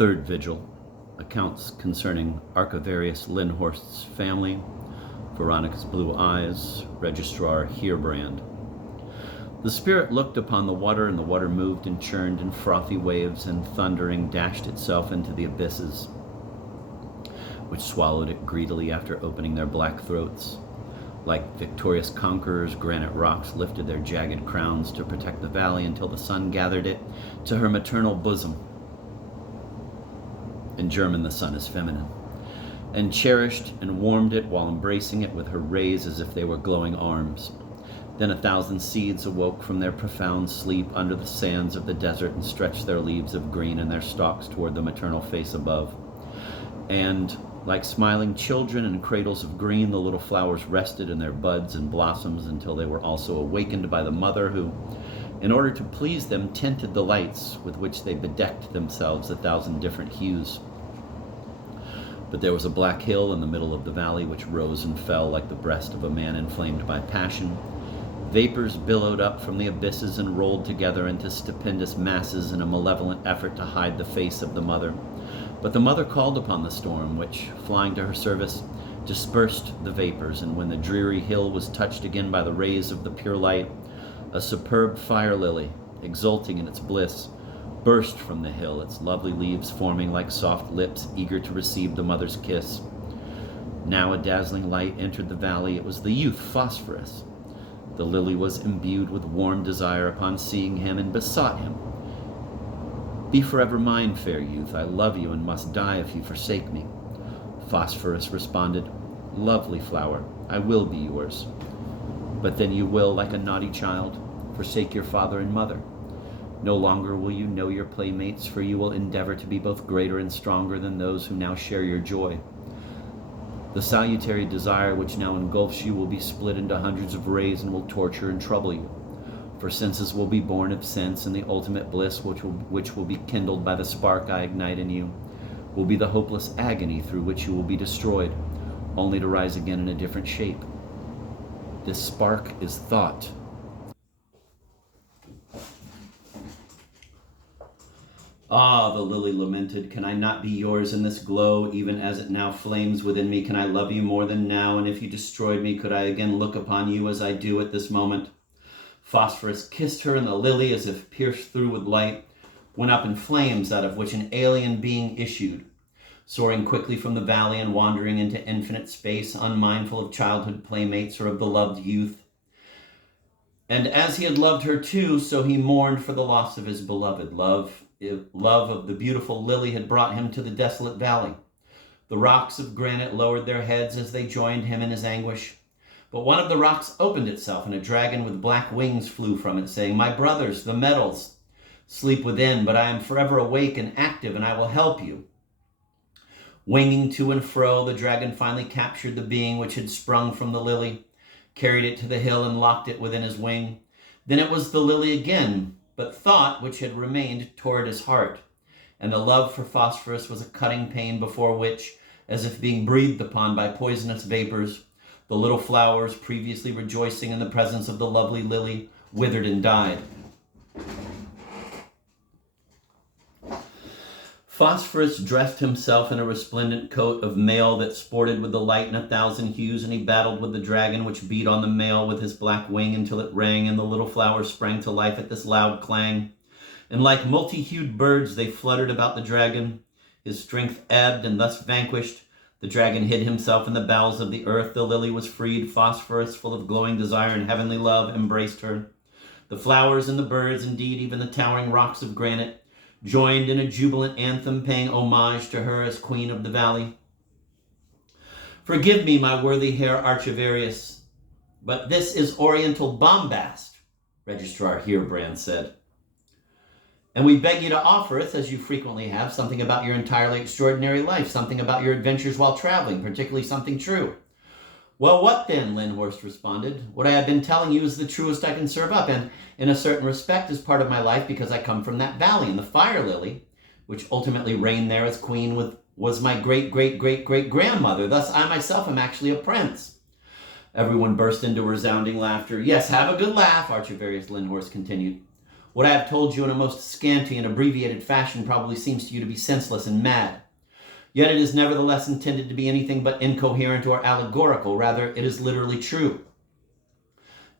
Third vigil, accounts concerning Archivarius Lindhorst's family, Veronica's blue eyes, Registrar Heerbrand. The spirit looked upon the water, and the water moved and churned in frothy waves, and thundering dashed itself into the abysses, which swallowed it greedily after opening their black throats. Like victorious conquerors, granite rocks lifted their jagged crowns to protect the valley until the sun gathered it to her maternal bosom. In German, the sun is feminine. And cherished and warmed it while embracing it with her rays as if they were glowing arms. Then 1,000 seeds awoke from their profound sleep under the sands of the desert and stretched their leaves of green and their stalks toward the maternal face above. And like smiling children in cradles of green, the little flowers rested in their buds and blossoms until they were also awakened by the mother who, in order to please them, tinted the lights with which they bedecked themselves 1,000 different hues. But there was a black hill in the middle of the valley which rose and fell like the breast of a man inflamed by passion. Vapors billowed up from the abysses and rolled together into stupendous masses in a malevolent effort to hide the face of the mother. But the mother called upon the storm, which, flying to her service, dispersed the vapors, and when the dreary hill was touched again by the rays of the pure light, a superb fire lily, exulting in its bliss, burst from the hill, its lovely leaves forming like soft lips, eager to receive the mother's kiss. Now a dazzling light entered the valley. It was the youth Phosphorus. The lily was imbued with warm desire upon seeing him, and besought him, "Be forever mine, fair youth. I love you and must die if you forsake me." Phosphorus responded, "Lovely flower, I will be yours. But then you will, like a naughty child, forsake your father and mother. No longer will you know your playmates, for you will endeavor to be both greater and stronger than those who now share your joy. The salutary desire which now engulfs you will be split into hundreds of rays and will torture and trouble you. For senses will be born of sense, and the ultimate bliss which will be kindled by the spark I ignite in you will be the hopeless agony through which you will be destroyed, only to rise again in a different shape. This spark is thought." "Ah," the lily lamented, "can I not be yours in this glow, even as it now flames within me? Can I love you more than now? And if you destroyed me, could I again look upon you as I do at this moment?" Phosphorus kissed her, and the lily, as if pierced through with light, went up in flames out of which an alien being issued, soaring quickly from the valley and wandering into infinite space, unmindful of childhood playmates or of the loved youth. And as he had loved her too, so he mourned for the loss of his beloved. Love of the beautiful lily had brought him to the desolate valley. The rocks of granite lowered their heads as they joined him in his anguish. But one of the rocks opened itself, and a dragon with black wings flew from it, saying, "My brothers, the metals, sleep within, but I am forever awake and active, and I will help you." Winging to and fro, the dragon finally captured the being which had sprung from the lily, carried it to the hill, and locked it within his wing. Then it was the lily again, but thought, which had remained, tore at his heart, and the love for Phosphorus was a cutting pain before which, as if being breathed upon by poisonous vapors, the little flowers, previously rejoicing in the presence of the lovely lily, withered and died. Phosphorus dressed himself in a resplendent coat of mail that sported with the light in 1,000 hues, and he battled with the dragon which beat on the mail with his black wing until it rang, and the little flowers sprang to life at this loud clang. And like multi-hued birds they fluttered about the dragon. His strength ebbed, and thus vanquished, the dragon hid himself in the bowels of the earth. The lily was freed. Phosphorus, full of glowing desire and heavenly love, embraced her. The flowers and the birds, indeed even the towering rocks of granite, joined in a jubilant anthem, paying homage to her as queen of the valley. "Forgive me, my worthy Herr Archivarius, but this is Oriental bombast," Registrar Heerbrand said. "And we beg you to offer us, as you frequently have, something about your entirely extraordinary life, something about your adventures while traveling, particularly something true." "Well, what then?" Lindhorst responded. "What I have been telling you is the truest I can serve up, and in a certain respect is part of my life because I come from that valley, and the fire lily, which ultimately reigned there as queen, was my great-great-great-great-grandmother. Thus I myself am actually a prince." Everyone burst into resounding laughter. "Yes, have a good laugh," Archivarius Lindhorst continued. What I have told you in a most scanty and abbreviated fashion probably seems to you to be senseless and mad. Yet it is nevertheless intended to be anything but incoherent or allegorical. Rather, it is literally true.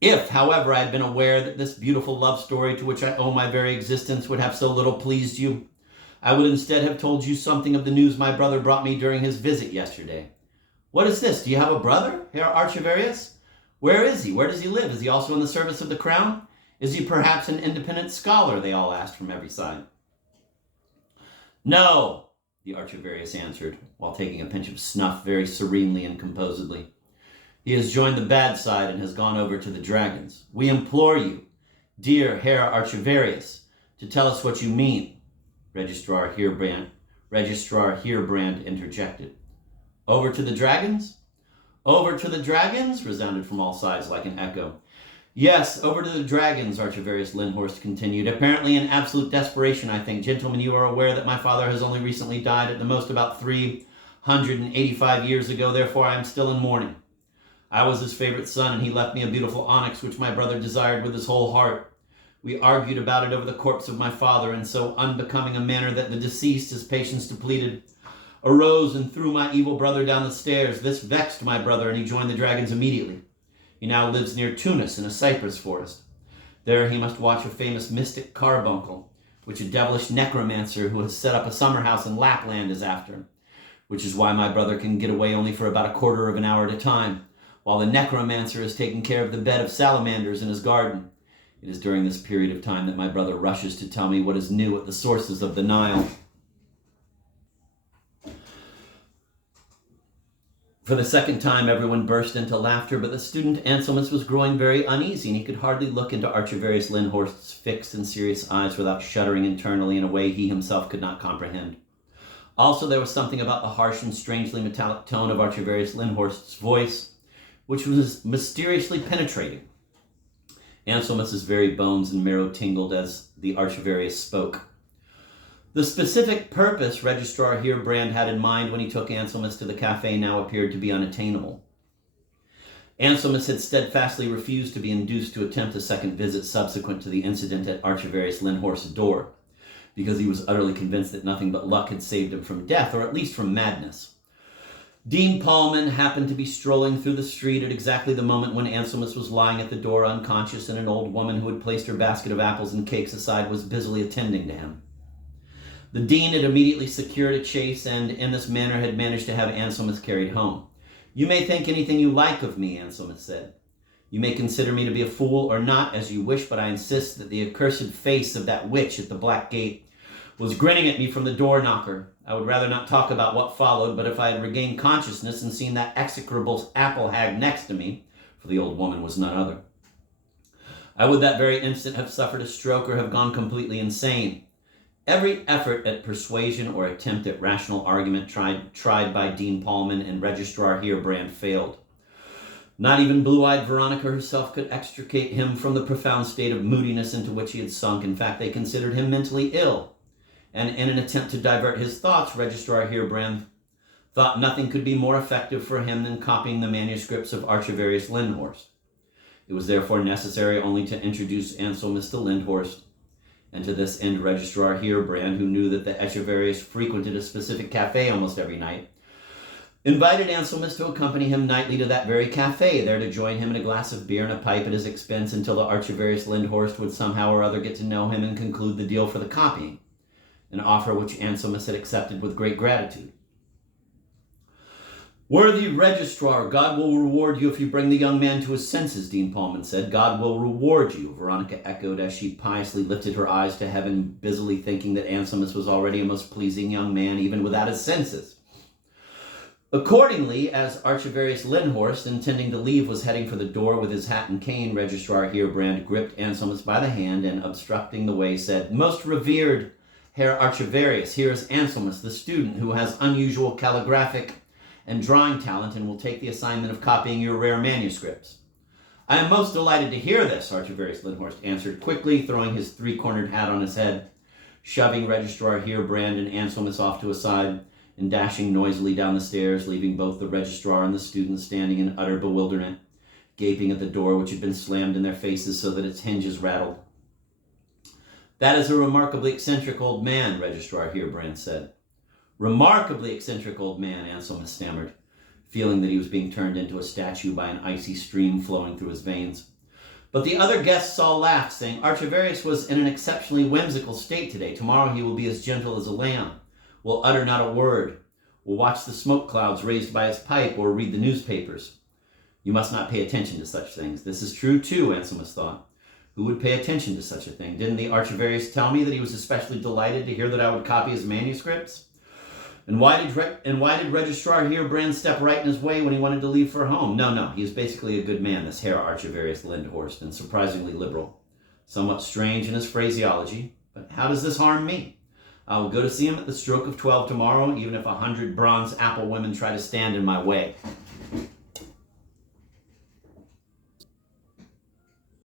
If, however, I had been aware that this beautiful love story to which I owe my very existence would have so little pleased you, I would instead have told you something of the news my brother brought me during his visit yesterday. What is this? Do you have a brother, Herr Archivarius? Where is he? Where does he live? Is he also in the service of the crown? Is he perhaps an independent scholar? They all asked from every side. No, the Archivarius answered, while taking a pinch of snuff very serenely and composedly. He has joined the bad side and has gone over to the dragons. We implore you, dear Herr Archivarius, to tell us what you mean. Registrar Heerbrand interjected. Over to the dragons? Over to the dragons? Resounded from all sides like an echo. Yes, over to the dragons, Archivarius Lindhorst continued. Apparently in absolute desperation, I think. Gentlemen, you are aware that my father has only recently died, at the most about 385 years ago. Therefore, I am still in mourning. I was his favorite son, and he left me a beautiful onyx which my brother desired with his whole heart. We argued about it over the corpse of my father in so unbecoming a manner that the deceased, his patience depleted, arose and threw my evil brother down the stairs. This vexed my brother, and he joined the dragons immediately. He now lives near Tunis in a cypress forest. There he must watch a famous mystic carbuncle, which a devilish necromancer who has set up a summer house in Lapland is after, which is why my brother can get away only for about a quarter of an hour at a time, while the necromancer is taking care of the bed of salamanders in his garden. It is during this period of time that my brother rushes to tell me what is new at the sources of the Nile. For the second time, everyone burst into laughter, but the student Anselmus was growing very uneasy, and he could hardly look into Archivarius Lindhorst's fixed and serious eyes without shuddering internally in a way he himself could not comprehend. Also, there was something about the harsh and strangely metallic tone of Archivarius Lindhorst's voice, which was mysteriously penetrating. Anselmus's very bones and marrow tingled as the Archivarius spoke. The specific purpose Registrar Heerbrand had in mind when he took Anselmus to the cafe now appeared to be unattainable. Anselmus had steadfastly refused to be induced to attempt a second visit subsequent to the incident at Archivarius Lindhorst's door, because he was utterly convinced that nothing but luck had saved him from death, or at least from madness. Dean Paulman happened to be strolling through the street at exactly the moment when Anselmus was lying at the door unconscious, and an old woman who had placed her basket of apples and cakes aside was busily attending to him. The dean had immediately secured a chaise, and in this manner had managed to have Anselmus carried home. You may think anything you like of me, Anselmus said. You may consider me to be a fool or not, as you wish, but I insist that the accursed face of that witch at the Black Gate was grinning at me from the door knocker. I would rather not talk about what followed, but if I had regained consciousness and seen that execrable apple hag next to me, for the old woman was none other, I would that very instant have suffered a stroke or have gone completely insane. Every effort at persuasion or attempt at rational argument tried by Dean Paulman and Registrar Heerbrand failed. Not even blue-eyed Veronica herself could extricate him from the profound state of moodiness into which he had sunk. In fact, they considered him mentally ill. And in an attempt to divert his thoughts, Registrar Heerbrand thought nothing could be more effective for him than copying the manuscripts of Archivarius Lindhorst. It was therefore necessary only to introduce Anselmus to Lindhorst, and to this end Registrar Heerbrand, who knew that the Archivarius frequented a specific cafe almost every night, invited Anselmus to accompany him nightly to that very cafe, there to join him in a glass of beer and a pipe at his expense until the Archivarius Lindhorst would somehow or other get to know him and conclude the deal for the copying, an offer which Anselmus had accepted with great gratitude. Worthy Registrar, God will reward you if you bring the young man to his senses, Dean Paulman said. God will reward you, Veronica echoed as she piously lifted her eyes to heaven, busily thinking that Anselmus was already a most pleasing young man, even without his senses. Accordingly, as Archivarius Lindhorst, intending to leave, was heading for the door with his hat and cane, Registrar Heerbrand gripped Anselmus by the hand and, obstructing the way, said, Most revered Herr Archivarius, here is Anselmus, the student who has unusual calligraphic and drawing talent and will take the assignment of copying your rare manuscripts. I am most delighted to hear this, Archivarius Lindhorst answered quickly, throwing his three-cornered hat on his head, shoving Registrar Heerbrand and Anselmus off to a side, and dashing noisily down the stairs, leaving both the registrar and the student standing in utter bewilderment, gaping at the door which had been slammed in their faces so that its hinges rattled. That is a remarkably eccentric old man, Registrar Heerbrand said. Remarkably eccentric old man, Anselmus stammered, feeling that he was being turned into a statue by an icy stream flowing through his veins. But the other guests all laughed, saying Archivarius was in an exceptionally whimsical state today. Tomorrow he will be as gentle as a lamb, will utter not a word, will watch the smoke clouds raised by his pipe, or read the newspapers. You must not pay attention to such things. This is true, too, Anselmus thought. Who would pay attention to such a thing? Didn't the Archivarius tell me that he was especially delighted to hear that I would copy his manuscripts? And why did Registrar Heerbrand step right in his way when he wanted to leave for home? No, he is basically a good man, this Herr Archivarius Lindhorst, and surprisingly liberal. Somewhat strange in his phraseology, but how does this harm me? I will go to see him at the stroke of 12 tomorrow, even if 100 bronze apple women try to stand in my way.